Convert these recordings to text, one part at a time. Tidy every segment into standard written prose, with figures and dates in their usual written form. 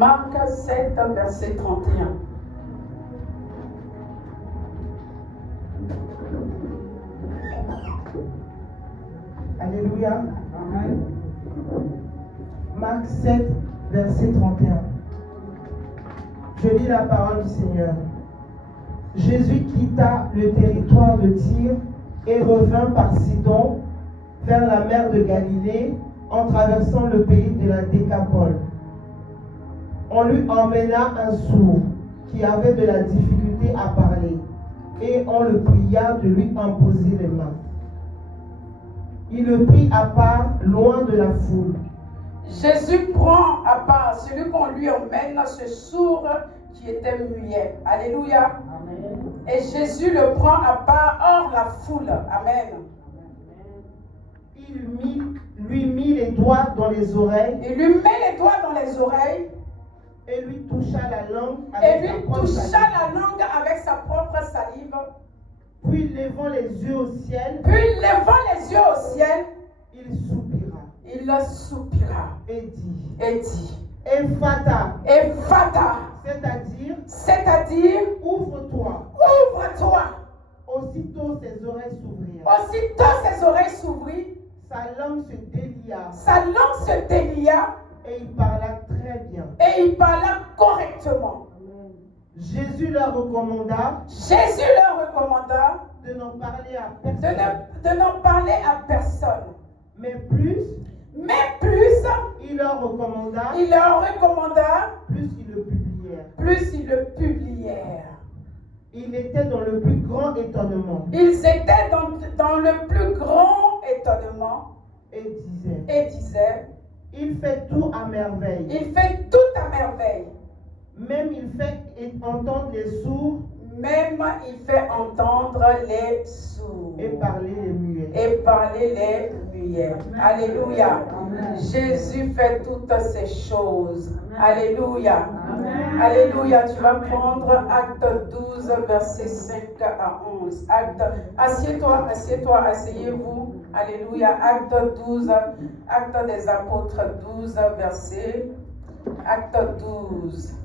Marc 7, verset 31. Alléluia. Amen. Marc 7, verset 31. Je lis la parole du Seigneur. Jésus quitta le territoire de Tyr et revint par Sidon vers la mer de Galilée en traversant le pays de la Décapole. On lui emmena un sourd qui avait de la difficulté à parler et on le pria de lui imposer les mains. Il le prit à part, loin de la foule. Jésus prend à part celui qu'on lui emmène, ce sourd qui était muet. Alléluia. Amen. Et Jésus le prend à part hors la foule. Amen. Il lui mit les doigts dans les oreilles. Il lui met les doigts dans les oreilles. Et lui toucha la langue avec sa propre salive. Puis levant les yeux au ciel. Il soupira. Et dit. Ephata. C'est-à-dire. Ouvre-toi. Aussitôt ses oreilles s'ouvrirent. Sa langue se délia. Et il parla très bien. Et il parla correctement. Jésus leur recommanda de n'en parler à personne. Mais plus il leur recommanda, plus ils le publièrent. Ils étaient dans le plus grand étonnement. Et disaient, il fait tout à merveille. Même il fait entendre les sourds. Et parler les muets. Alléluia. Amen. Jésus fait toutes ces choses. Amen. Alléluia. Amen. Alléluia. Tu vas prendre Acte 12, verset 5 à 11. Assieds-toi, asseyez-vous. Alléluia. Acte 12, Acte des Apôtres 12, verset. Acte 12.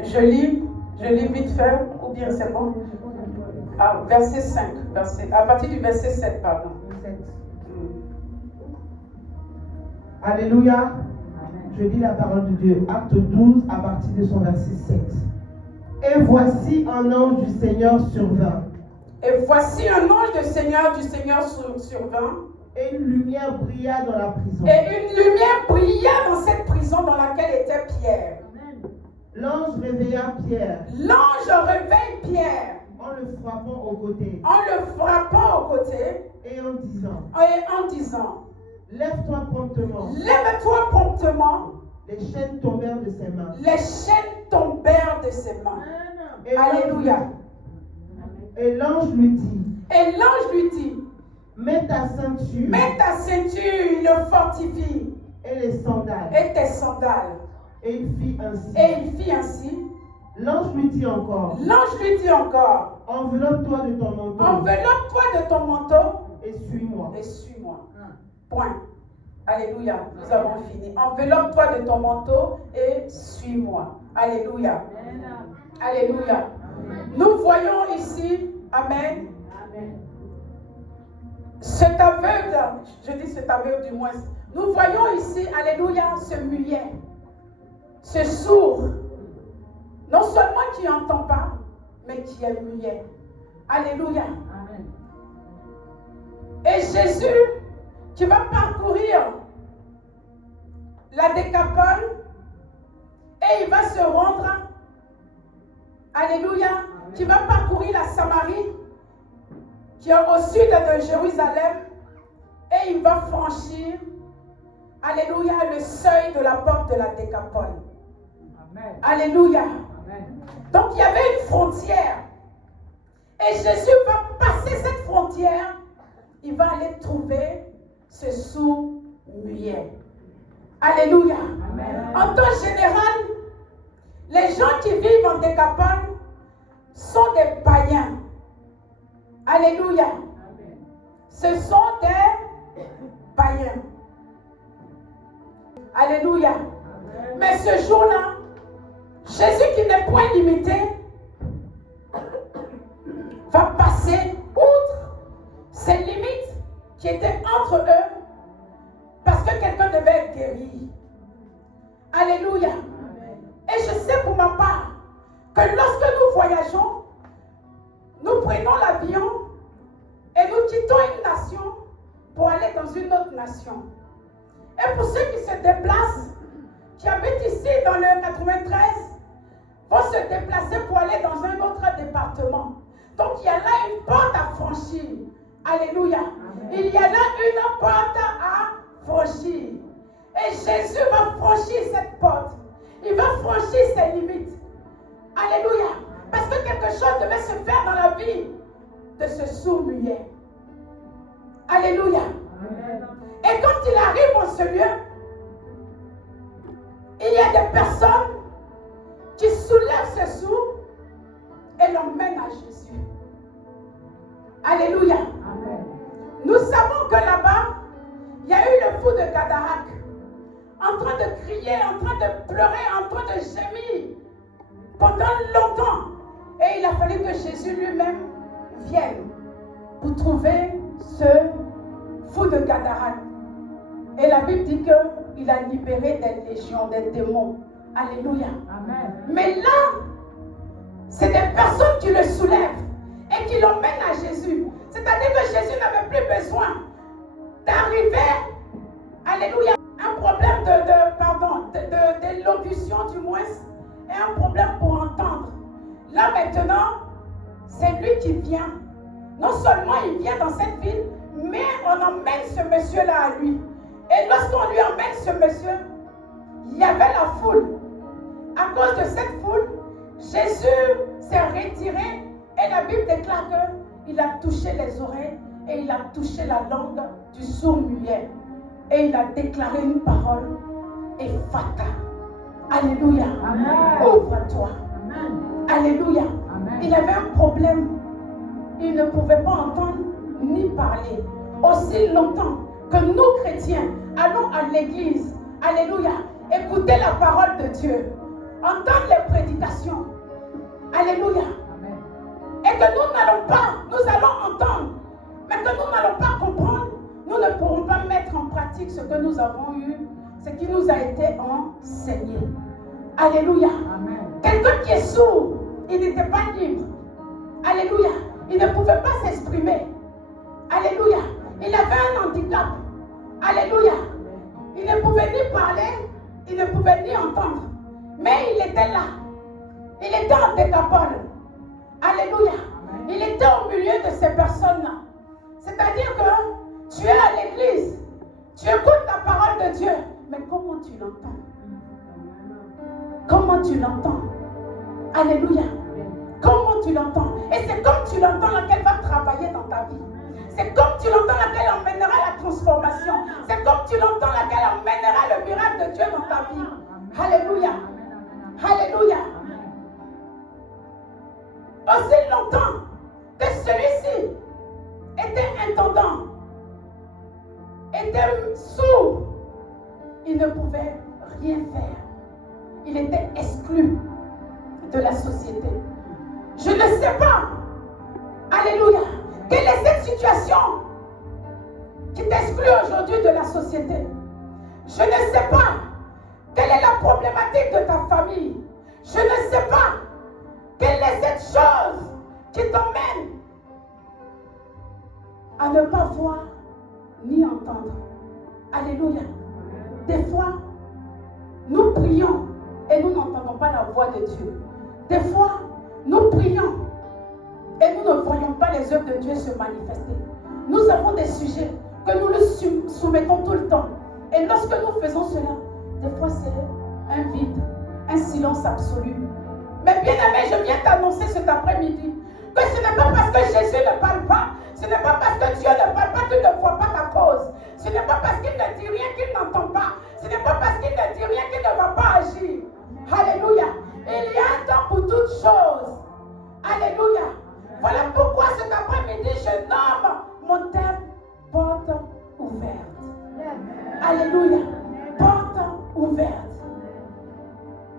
Je lis vite fait, ou bien c'est bon? Verset 5, à partir du verset 7, pardon. Alléluia. Je lis la parole de Dieu. Acte 12, à partir de son verset 7. Et voici un ange du Seigneur survint. Et une lumière brilla dans la prison. Dans cette prison dans laquelle était Pierre. L'ange réveilla Pierre. En le frappant au côté. Et en disant. Lève-toi promptement. Les chaînes tombèrent de ses mains. Alléluia. Et l'ange lui dit. Mets ta ceinture. Mets ta ceinture, il le fortifie. Et les sandales. Et tes sandales. Et il fit ainsi. Et il fit ainsi. L'ange lui dit encore. L'ange lui dit encore. Enveloppe-toi de ton manteau. Enveloppe-toi de ton manteau. Et suis-moi. Et suis-moi. Point. Alléluia. Nous avons fini. Enveloppe-toi de ton manteau et suis-moi. Alléluia. Alléluia. Nous voyons ici, amen, cet aveugle, je dis cet aveugle du moins, nous voyons ici, alléluia, ce muet, ce sourd, non seulement qui n'entend pas, mais qui est muet. Alléluia. Amen. Et Jésus, qui va parcourir la Décapole, et il va se rendre, alléluia, qui va parcourir la Samarie, qui est au sud de Jérusalem, et il va franchir, alléluia, le seuil de la porte de la Décapole. Amen. Alléluia. Amen. Donc il y avait une frontière, et Jésus va passer cette frontière, il va aller trouver ce sourd muet. Alléluia. Amen. En temps général, les gens qui vivent en Décapole sont des païens. Alléluia. Amen. Ce sont des païens. Alléluia. Amen. Mais ce jour-là, Jésus qui n'est point limité va passer outre ces limites qui étaient entre eux parce que quelqu'un devait être guéri. Alléluia. Amen. Et je sais pour ma part que lorsque nous voyageons, nous prenons l'avion et nous quittons une nation pour aller dans une autre nation. Et pour ceux qui se déplacent, qui habitent ici dans le 93, vont se déplacer pour aller dans un autre département. Donc il y a là une porte à franchir. Alléluia. Amen. Il y a là une porte à franchir. Et Jésus va franchir cette porte. Il va franchir ses limites. Alléluia. Parce que quelque chose devait se faire dans la vie de ce sourd muet. Alléluia. Amen. Et quand il arrive en ce lieu, il y a des personnes qui soulèvent ce sourd et l'emmènent à Jésus. Alléluia. Amen. Nous savons que là-bas, il y a eu le fou de Gadaraque, en train de crier, en train de pleurer, en train de gémir pendant longtemps. Et il a fallu que Jésus lui-même vienne pour trouver ce fou de Gadaraque. Et la Bible dit qu'il a libéré des légions, des démons. Alléluia. Amen. Mais là, c'est des personnes qui le soulèvent et qui l'emmènent à Jésus. C'est-à-dire que Jésus n'avait plus besoin d'arriver, alléluia, un problème d'élocution du moins, et un problème pour entendre. Là maintenant, c'est lui qui vient. Non seulement il vient dans cette ville, mais on emmène ce monsieur-là à lui. Et lorsqu'on lui emmène ce monsieur, il y avait la foule. À cause de cette foule, Jésus s'est retiré et la Bible déclare qu'il a touché les oreilles et il a touché la langue du sourd muet. Et il a déclaré une parole, Ephata. Alléluia. Amen. Ouvre-toi. Amen. Alléluia. Amen. Il avait un problème. Il ne pouvait pas entendre ni parler. Aussi longtemps que nous, chrétiens, allons à l'église, alléluia, écouter la parole de Dieu, entendre les prédications, alléluia, amen. Et que nous n'allons pas, nous allons entendre, mais que nous n'allons pas comprendre, nous ne pourrons pas mettre en pratique ce que nous avons eu, ce qui nous a été enseigné. Alléluia. Amen. Quelqu'un qui est sourd, il n'était pas libre. Alléluia. Il ne pouvait pas s'exprimer. Alléluia. Il avait un handicap. Alléluia. Il ne pouvait ni parler, il ne pouvait ni entendre. Mais il était là. Il était en Décapole. Alléluia. Il était au milieu de ces personnes-là. C'est-à-dire que tu es à l'église, tu écoutes la parole de Dieu, mais comment tu l'entends? Comment tu l'entends? Alléluia. Comment tu l'entends? Et c'est comme tu l'entends là qu'elle va travailler dans ta vie. C'est comme tu l'entends laquelle emmènera la transformation. C'est comme tu l'entends laquelle emmènera le miracle de Dieu dans ta vie. Alléluia. Alléluia. Aussi longtemps que celui-ci était intendant, était sourd, il ne pouvait rien faire. Il était exclu de la société. Je ne sais pas, alléluia, quelle est cette situation qui t'exclut aujourd'hui de la société. Je ne sais pas quelle est la problématique de ta famille. Je ne sais pas quelle est cette chose qui t'emmène à ne pas voir ni entendre. Alléluia. Des fois, nous prions et nous n'entendons pas la voix de Dieu. Des fois, nous prions et nous ne voyons pas les œuvres de Dieu se manifester. Nous avons des sujets que nous le soumettons tout le temps. Et lorsque nous faisons cela, des fois c'est un vide, un silence absolu. Mais bien aimé, je viens t'annoncer cet après-midi que ce n'est pas parce que Jésus ne parle pas, ce n'est pas parce que Dieu ne parle pas qu'il ne voit pas ta cause. Ce n'est pas parce qu'il ne dit rien qu'il n'entend pas. Ce n'est pas parce qu'il ne dit rien qu'il ne va pas agir. Alléluia. Il y a un temps pour toutes choses. Alléluia. Voilà pourquoi cet après-midi, je nomme mon thème porte ouverte. Alléluia. Porte ouverte.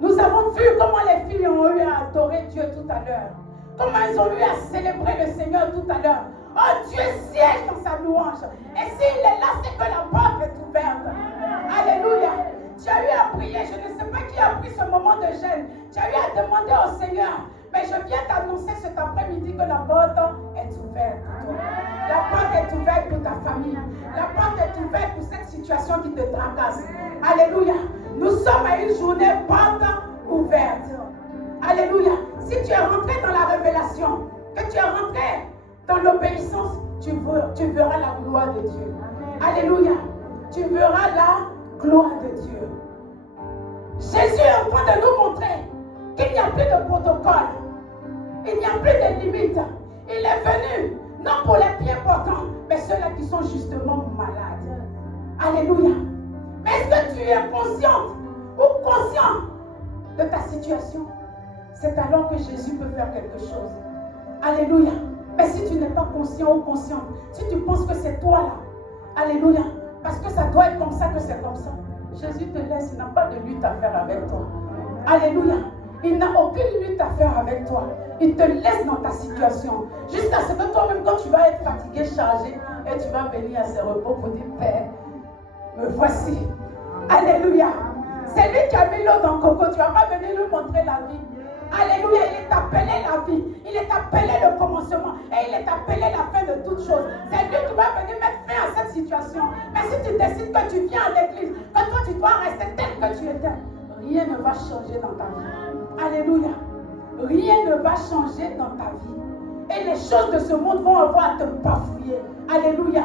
Nous avons vu comment les filles ont eu à adorer Dieu tout à l'heure. Comment elles ont eu à célébrer le Seigneur tout à l'heure. Oh, Dieu siège dans sa louange. Et s'il est là, c'est que la porte est ouverte. Alléluia. Tu as eu à prier. Je ne sais pas qui a pris ce moment de gêne. Tu as eu à demander au Seigneur. Mais je viens t'annoncer cet après-midi que la porte est ouverte pour toi. La porte est ouverte pour ta famille. La porte est ouverte pour cette situation qui te tracasse. Alléluia. Nous sommes à une journée porte ouverte. Alléluia. Si tu es rentré dans la révélation, que tu es rentré dans l'obéissance, tu verras la gloire de Dieu. Alléluia. Tu verras la gloire de Dieu. Jésus est en train de nous montrer qu'il n'y a plus de protocole. Il n'y a plus de limites. Il est venu, non pour les bien portants, mais ceux-là qui sont justement malades. Alléluia. Mais est-ce que tu es consciente ou conscient de ta situation? C'est alors que Jésus peut faire quelque chose. Alléluia. Mais si tu n'es pas conscient ou consciente, si tu penses que c'est toi là, alléluia, parce que ça doit être comme ça que c'est comme ça, Jésus te laisse, il n'a pas de lutte à faire avec toi. Alléluia. Il n'a aucune lutte à faire avec toi. Il te laisse dans ta situation. Jusqu'à ce que toi-même, quand tu vas être fatigué, chargé, et tu vas venir à ce repos pour dire, Père, me voici. Alléluia. C'est lui qui a mis l'eau dans le coco. Tu ne vas pas venir lui montrer la vie. Alléluia. Il est appelé la vie. Il est appelé le commencement. Et il est appelé la fin de toutes choses. C'est lui qui va venir mettre fin à cette situation. Mais si tu décides que tu viens à l'église, que toi tu dois rester tel que tu étais, rien ne va changer dans ta vie. Alléluia. Rien ne va changer dans ta vie. Et les choses de ce monde vont avoir à te bafouiller. Alléluia.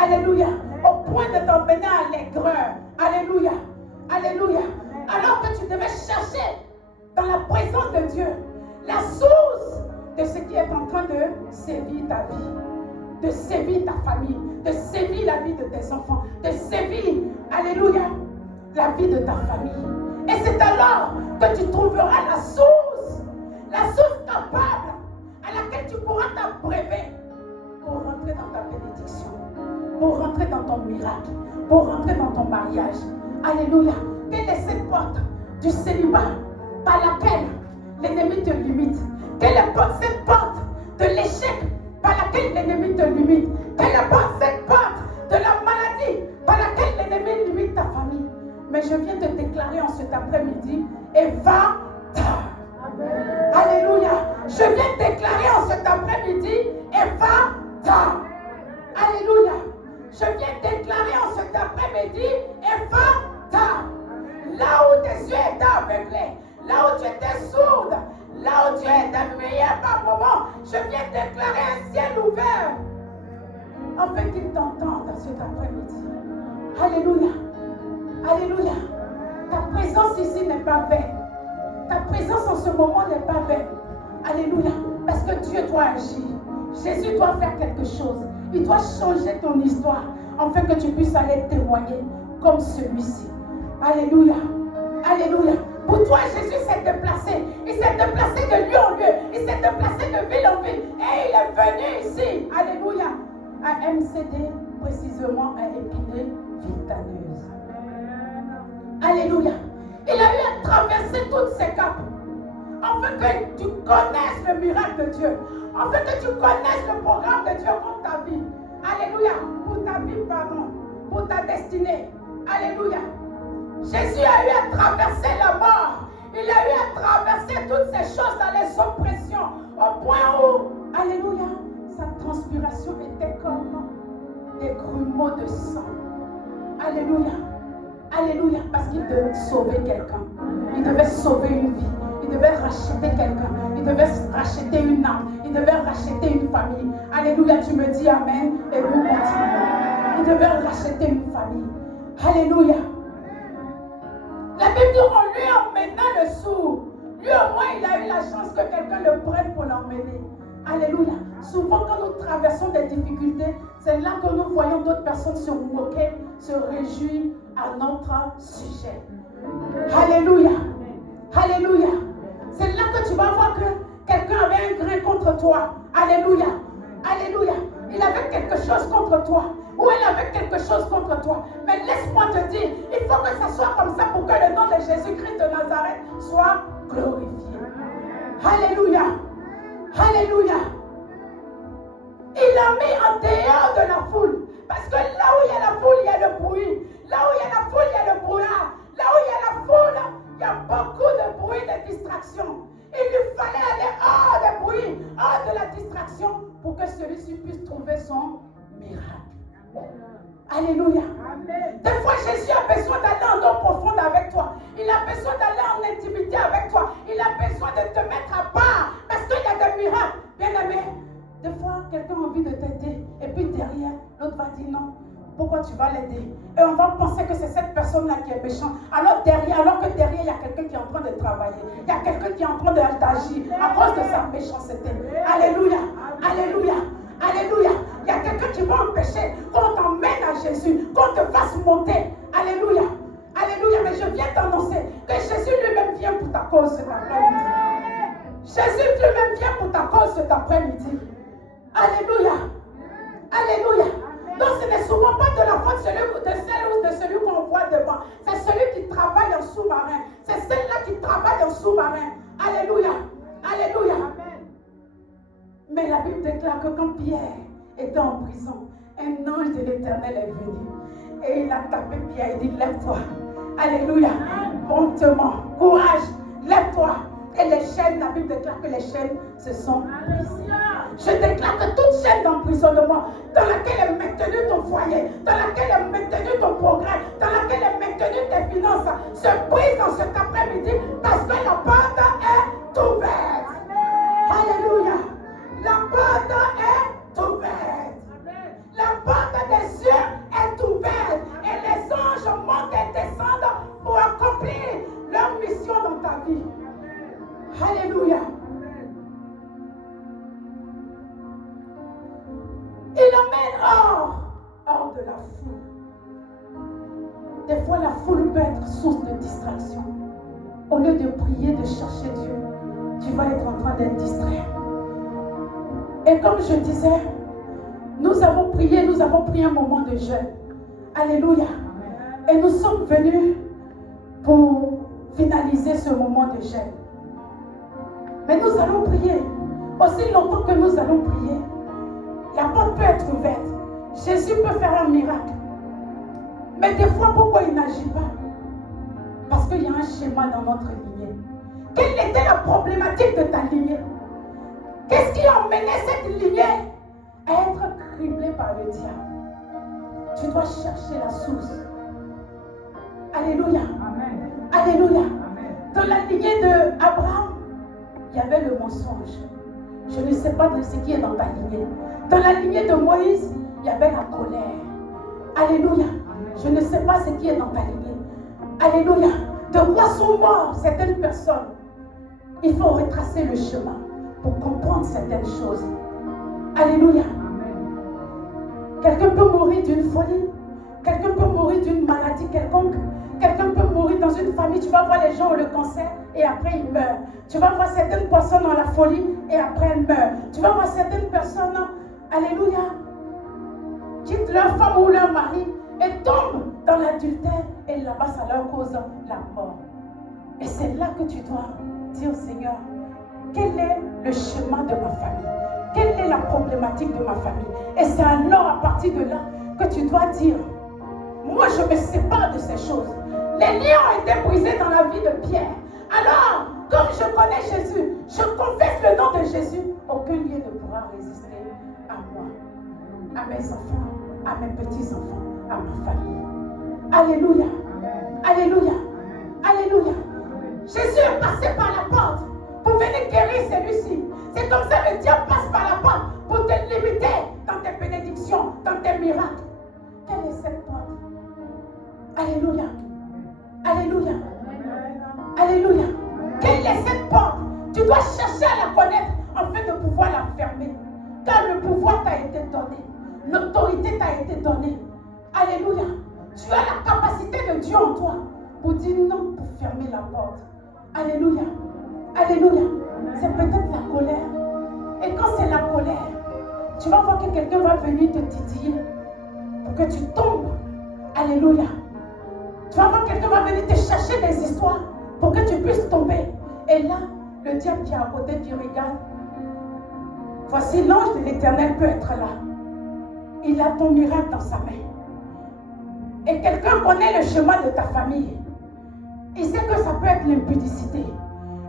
Alléluia. Au point de t'emmener à l'aigreur. Alléluia. Alléluia. Alors que tu devais chercher dans la présence de Dieu la source de ce qui est en train de sévir ta vie, de sévir ta famille, de sévir la vie de tes enfants, de sévir, alléluia, la vie de ta famille. Et c'est alors que tu trouveras la source capable à laquelle tu pourras t'abreuver pour rentrer dans ta bénédiction, pour rentrer dans ton miracle, pour rentrer dans ton mariage. Alléluia. Quelle est cette porte du célibat par laquelle l'ennemi te limite? Quelle est cette porte de l'échec par laquelle l'ennemi te limite? Quelle est cette porte de la maladie par laquelle l'ennemi limite ta famille? Mais je viens te déclarer en cet après-midi, et va-t'en. Alléluia. Je viens déclarer en cet après-midi, et va-t'en. Alléluia. Je viens déclarer en cet après-midi, et va-t'en. Là où tes yeux étaient aveuglés, là où tu étais sourde, là où tu étais meilleur par moment, je viens déclarer un ciel ouvert, afin qu'il t'entende cet après-midi. Alléluia. Alléluia. Ta présence ici n'est pas vaine. Ta présence en ce moment n'est pas vaine. Alléluia. Parce que Dieu doit agir. Jésus doit faire quelque chose. Il doit changer ton histoire afin que tu puisses aller témoigner comme celui-ci. Alléluia. Alléluia. Pour toi, Jésus s'est déplacé. Il s'est déplacé de lieu en lieu. Il s'est déplacé de ville en ville. Et il est venu ici. Alléluia. À MCD, précisément à Épinay-Vitaneuse. Alléluia. Il a eu à traverser toutes ces capes. Afin que tu connaisses le miracle de Dieu. Afin que tu connaisses le programme de Dieu pour ta vie. Alléluia. Pour ta vie, pardon. Pour ta destinée. Alléluia. Jésus a eu à traverser la mort. Il a eu à traverser toutes ces choses dans les oppressions. Au point où, alléluia, sa transpiration était comme des grumeaux de sang. Alléluia. Alléluia. Parce qu'il devait sauver quelqu'un. Il devait sauver une vie. Il devait racheter quelqu'un. Il devait racheter une âme. Il devait racheter une famille. Alléluia. Tu me dis amen et nous continuons. Il devait racheter une famille. Alléluia. La Bible dit on lui emmena le sourd. Lui au moins il a eu la chance que quelqu'un le prenne pour l'emmener. Alléluia. Souvent quand nous traversons des difficultés, c'est là que nous voyons d'autres personnes se moquer, se réjouir à notre sujet. Alléluia. Alléluia. C'est là que tu vas voir que quelqu'un avait un grain contre toi. Alléluia. Alléluia. Il avait quelque chose contre toi. Ou elle avait quelque chose contre toi. Mais laisse-moi te dire, il faut que ça soit comme ça pour que le nom de Jésus-Christ de Nazareth soit glorifié. Alléluia. Alléluia. Il l'a mis en dehors de la foule. Parce que là où il y a la foule, il y a le bruit. Là où il y a la foule, il y a le brouillard. Là où il y a la foule, il y a beaucoup de bruit, de distraction. Il lui fallait aller hors des bruits, hors de la distraction pour que celui-ci puisse trouver son miracle. Alléluia. Amen. Des fois, Jésus a besoin d'aller en eau profonde avec toi. Il a besoin d'aller en intimité avec toi. Il a besoin de te mettre à part parce qu'il y a des miracles. Bien aimé, des fois, quelqu'un a envie de t'aider et puis derrière, l'autre va dire non. Pourquoi tu vas l'aider? Et on va penser que c'est cette personne-là qui est méchante. Alors que derrière, il y a quelqu'un qui est en train de travailler. Il y a quelqu'un qui est en train d'agir à cause de sa méchanceté. Alléluia. Alléluia. Alléluia. Il y a quelqu'un qui va empêcher qu'on t'emmène à Jésus, qu'on te fasse monter. Alléluia. Alléluia. Mais je viens t'annoncer que Jésus lui-même vient pour ta cause cet après-midi. Jésus lui-même vient pour ta cause cet après-midi. Alléluia. Alléluia. Donc ce n'est souvent pas de la faute de celle ou de celui qu'on voit devant. C'est celui qui travaille en sous-marin. C'est celle-là qui travaille en sous-marin. Alléluia. Alléluia. Mais la Bible déclare que quand Pierre était en prison, un ange de l'Éternel est venu. Et il a tapé Pierre et dit, lève-toi. Alléluia. Promptement. Courage. Lève-toi. Et les chaînes, la Bible déclare que les chaînes se sont brisées. Je déclare que toute chaîne d'emprisonnement dans laquelle est maintenu ton foyer, dans laquelle est maintenu ton progrès, dans laquelle est maintenu tes finances, se brise dans cet après-midi parce que la porte est ouverte. Alléluia. La porte est ouverte. La porte des cieux est ouverte. Et les anges montent et descendent pour accomplir leur mission dans ta vie. Alléluia. Il emmène hors de la foule. Des fois, la foule peut être source de distraction. Au lieu de prier, de chercher Dieu, tu vas être en train d'être distrait. Et comme je disais, nous avons prié un moment de jeûne. Alléluia. Et nous sommes venus pour finaliser ce moment de jeûne. Mais nous allons prier. Aussi longtemps que nous allons prier, la porte peut être ouverte. Jésus peut faire un miracle. Mais des fois, pourquoi il n'agit pas? Parce qu'il y a un schéma dans notre lignée. Quelle était la problématique de ta lignée? Qu'est-ce qui a emmené cette lignée à être criblée par le diable? Tu dois chercher la source. Alléluia. Amen. Alléluia. Amen. Dans la lignée d'Abraham, il y avait le mensonge. Je ne sais pas de ce qui est dans ta lignée. Dans la lignée de Moïse, il y avait la colère. Alléluia. Je ne sais pas ce qui est dans ta lignée. Alléluia. De quoi sont morts certaines personnes? Il faut retracer le chemin pour comprendre certaines choses. Alléluia. Quelqu'un peut mourir d'une folie. Quelqu'un peut mourir d'une maladie quelconque. Quelqu'un peut mourir dans une famille. Tu vas voir les gens ont le cancer et après ils meurent. Tu vas voir certaines personnes ont la folie et après elles meurent. Tu vas voir certaines personnes, alléluia, quittent leur femme ou leur mari et tombent dans l'adultère et là-bas ça leur cause la mort. Et c'est là que tu dois dire au Seigneur, quel est le chemin de ma famille? Quelle est la problématique de ma famille? Et c'est alors à partir de là que tu dois dire, moi je me sépare de ces choses. Les liens ont été brisés dans la vie de Pierre. Alors, comme je connais Jésus, je confesse le nom de Jésus. Aucun lien ne pourra résister à moi, à mes enfants, à mes petits-enfants, à ma famille. Alléluia. Alléluia. Alléluia. Jésus est passé par la porte pour venir guérir celui-ci. C'est comme ça que le diable passe par la porte pour te limiter dans tes bénédictions, dans tes miracles. Quelle est cette porte? Alléluia. Alléluia. Alléluia. Quelle est cette porte? Tu dois chercher à la connaître afin de pouvoir la fermer. Car le pouvoir t'a été donné. L'autorité t'a été donnée. Alléluia. Tu as la capacité de Dieu en toi pour dire non, pour fermer la porte. Alléluia. Alléluia. C'est peut-être la colère. Et quand c'est la colère, tu vas voir que quelqu'un va venir te titiller pour que tu tombes. Alléluia. Tu vas voir quelqu'un va venir te chercher des histoires pour que tu puisses tomber. Et là, le diable qui est à côté qui regarde, voici l'ange de l'Éternel peut être là. Il a ton miracle dans sa main. Et quelqu'un connaît le chemin de ta famille. Il sait que ça peut être l'impudicité.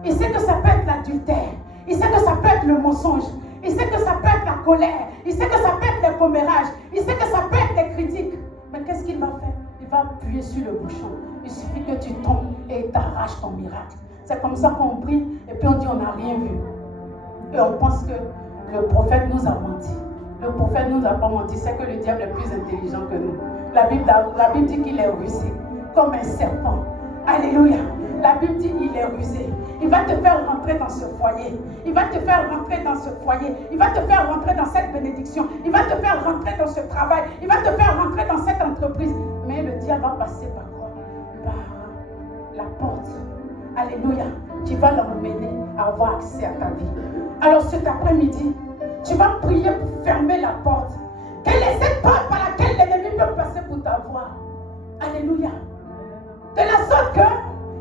Il sait que ça peut être l'adultère. Il sait que ça peut être le mensonge. Il sait que ça peut être la colère. Il sait que ça peut être les commérages. Il sait que ça peut être les critiques. Mais qu'est-ce qu'il va faire? Il va appuyer sur le bouchon. Il suffit que tu tombes et il t'arrache ton miracle. C'est comme ça qu'on prie et puis on dit on n'a rien vu. Et on pense que le prophète nous a menti. Le prophète ne nous a pas menti. C'est que le diable est plus intelligent que nous. La Bible dit qu'il est rusé comme un serpent. Alléluia. La Bible dit qu'il est rusé. Il va te faire rentrer dans ce foyer. Il va te faire rentrer dans ce foyer. Il va te faire rentrer dans cette bénédiction. Il va te faire rentrer dans ce travail. Il va te faire rentrer dans cette entreprise. Mais le diable va passer par quoi? Par la porte. Alléluia. Qui va l'emmener à avoir accès à ta vie. Alors cet après-midi, tu vas prier pour fermer la porte. Quelle est cette porte par laquelle l'ennemi peut passer pour t'avoir? Alléluia. De la sorte que,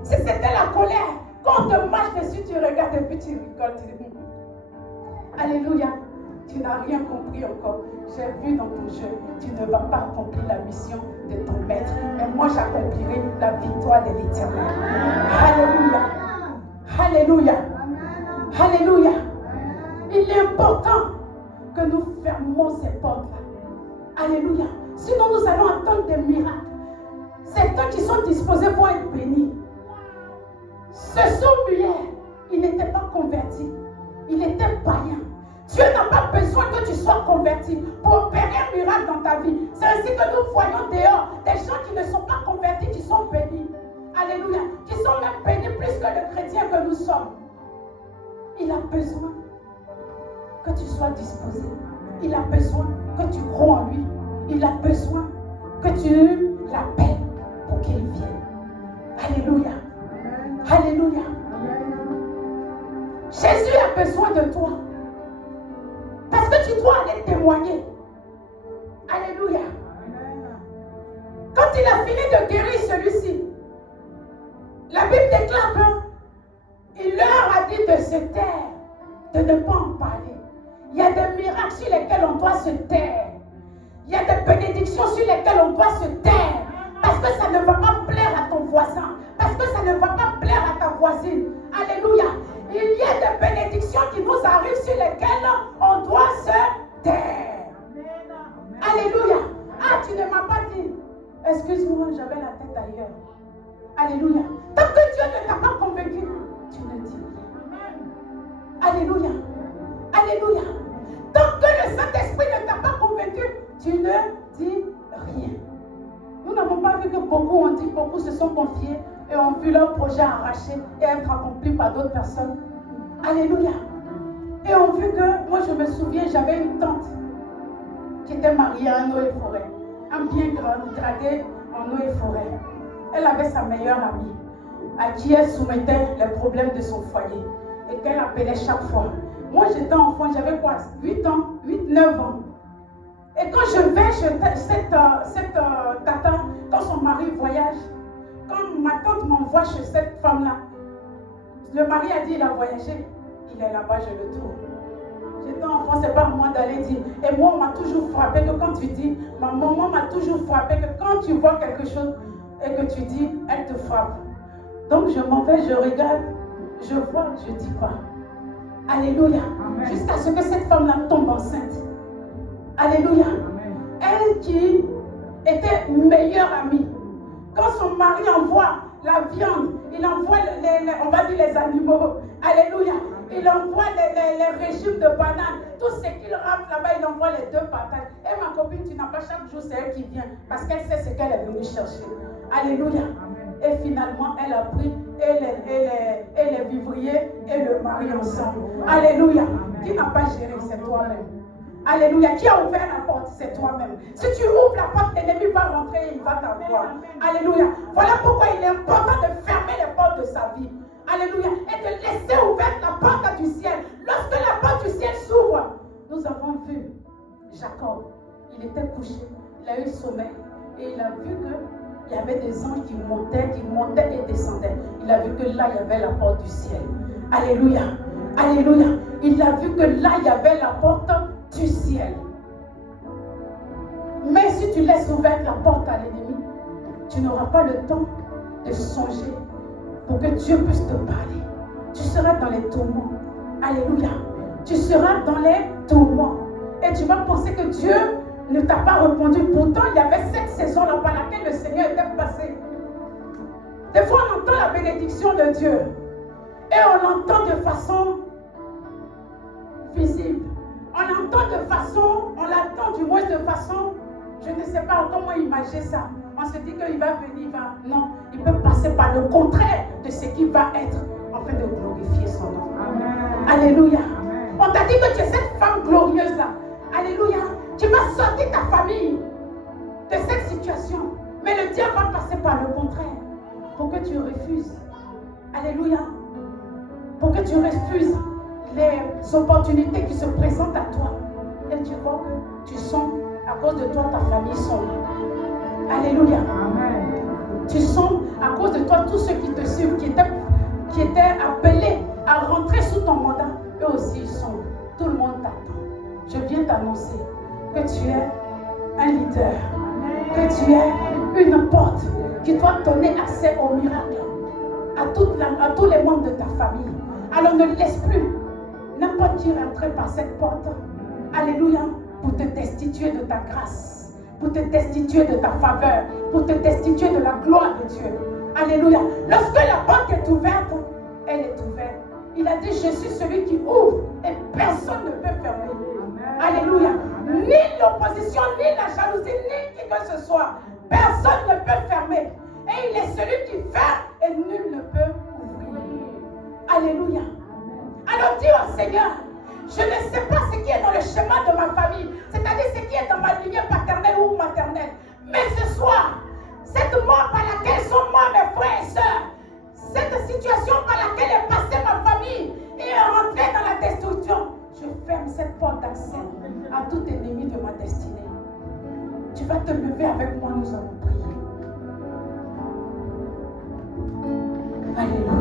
si c'était la colère, quand on te marche dessus, tu regardes et puis tu rigoles. Alléluia. Tu n'as rien compris encore. J'ai vu dans ton jeu, tu ne vas pas accomplir la mission de ton maître. Mais moi, j'accomplirai la victoire de l'Éternel. Alléluia. Alléluia. Alléluia. Il est important que nous fermons ces portes-là. Alléluia. Sinon, nous allons attendre des miracles. Certains qui sont disposés pour être bénis. Ce sourd-muet, il n'était pas converti. Il était païen. Dieu n'a pas besoin que tu sois converti pour opérer un miracle dans ta vie. C'est ainsi que nous voyons dehors des gens qui ne sont pas convertis, qui sont bénis. Alléluia. Qui sont même bénis plus que les chrétiens que nous sommes. Il a besoin que tu sois disposé. Il a besoin que tu crois en lui. Il a besoin que tu l'appelles pour qu'il vienne. Alléluia. Alléluia. Jésus a besoin de toi. Parce que tu dois aller témoigner. Alléluia. Quand il a fini de guérir celui-ci, la Bible déclare qu'il leur a dit de se taire, de ne pas en parler. Il y a des miracles sur lesquels on doit se taire. Il y a des bénédictions sur lesquelles on doit se taire. Parce que ça ne va pas plaire à ton voisin. Parce que ça ne va pas plaire à ta voisine. Alléluia. Il y a des bénédictions qui nous arrivent sur lesquelles on doit se taire. Alléluia. Ah, tu ne m'as pas dit. Excuse-moi, j'avais la tête ailleurs. Alléluia. Tant que Dieu ne t'a pas convaincu, tu ne dis rien. Alléluia. Alléluia. Tant que le Saint-Esprit ne t'a pas convaincu, tu ne dis rien. Nous n'avons pas vu que beaucoup ont dit, beaucoup se sont confiés et ont vu leur projet arraché et être accompli par d'autres personnes. Alléluia. Et ont vu que, moi je me souviens, j'avais une tante qui était mariée à un eau et forêt, un bien gradé en eau et forêt. Elle avait sa meilleure amie à qui elle soumettait les problèmes de son foyer et qu'elle appelait chaque fois. Moi j'étais enfant, j'avais quoi, 8 ans, 8-9 ans. Et quand je vais chez cette tata, quand son mari voyage, quand ma tante m'envoie chez cette femme-là, le mari a dit il a voyagé, il est là-bas, je le trouve. J'étais enfant, c'est pas à moi d'aller dire. Et moi, on m'a toujours frappé que quand tu dis, ma maman m'a toujours frappé que quand tu vois quelque chose et que tu dis, elle te frappe. Donc je m'en vais, je regarde, je vois, je dis pas. Alléluia. Jusqu'à ce que cette femme-là tombe enceinte. Alléluia. Amen. Elle qui était meilleure amie. Quand son mari envoie la viande, il envoie on va dire les animaux. Alléluia. Il envoie les régimes de bananes. Tout ce qu'il rame là-bas, il envoie les 2 patates. Et ma copine, tu n'as pas chaque jour, c'est elle qui vient. Parce qu'elle sait ce qu'elle est venue chercher. Alléluia. Amen. Et finalement, elle a pris les vivriers et le mari ensemble. Alléluia. Amen. Qui n'a pas géré, c'est toi-même. Alléluia. Qui a ouvert la porte, c'est toi-même. Si tu ouvres la porte, l'ennemi va rentrer et il va t'avoir. Alléluia. Voilà pourquoi il est important de fermer les portes de sa vie. Alléluia. Et de laisser ouverte la porte du ciel. Lorsque la porte du ciel s'ouvre, nous avons vu Jacob. Il était couché. Il a eu le sommeil. Et il a vu qu'il y avait des anges qui montaient et descendaient. Il a vu que là, il y avait la porte du ciel. Alléluia. Alléluia. Il a vu que là, il y avait la porte du ciel. Mais si tu laisses ouverte la porte à l'ennemi, tu n'auras pas le temps de songer pour que Dieu puisse te parler. Tu seras dans les tourments. Alléluia. Tu seras dans les tourments. Et tu vas penser que Dieu ne t'a pas répondu. Pourtant, il y avait cette saison-là par laquelle le Seigneur était passé. Des fois, on entend la bénédiction de Dieu. Et on l'entend de façon visible. On l'entend on l'attend du moins de façon, je ne sais pas comment imaginer ça. On se dit qu'il va venir, non, il peut passer par le contraire de ce qui va être, afin de glorifier son nom. Amen. Alléluia. Amen. On t'a dit que tu es cette femme glorieuse là. Alléluia. Tu vas sortir ta famille de cette situation. Mais le diable va passer par le contraire pour que tu refuses. Alléluia. Pour que tu refuses les opportunités qui se présentent à toi. Et tu vois que tu sens, à cause de toi, ta famille sombre. Alléluia. Amen. Tu sens, à cause de toi, tous ceux qui te suivent, qui étaient appelés à rentrer sous ton mandat, eux aussi ils sont. Tout le monde t'attend. Je viens t'annoncer que tu es un leader. Amen. Que tu es une porte qui doit donner accès au miracle à tous les membres de ta famille. Alors ne laisse plus n'importe qui rentrer par cette porte. Alléluia. Pour te destituer de ta grâce, pour te destituer de ta faveur, pour te destituer de la gloire de Dieu. Alléluia. Lorsque la porte est ouverte, elle est ouverte. Il a dit, je suis celui qui ouvre et personne ne peut fermer. Amen. Alléluia. Ni l'opposition, ni la jalousie, ni qui que ce soit. Personne ne peut fermer. Et il est celui qui ferme et nul ne peut ouvrir. Alléluia. Alors dis au Seigneur, je ne sais pas ce qui est dans le schéma de ma famille, c'est-à-dire ce qui est dans ma lignée paternelle ou maternelle. Mais ce soir, cette mort par laquelle sont morts mes frères et sœurs, cette situation par laquelle est passée ma famille et est rentrée dans la destruction, je ferme cette porte d'accès à tout ennemi de ma destinée. Tu vas te lever avec moi, nous allons prier. Alléluia.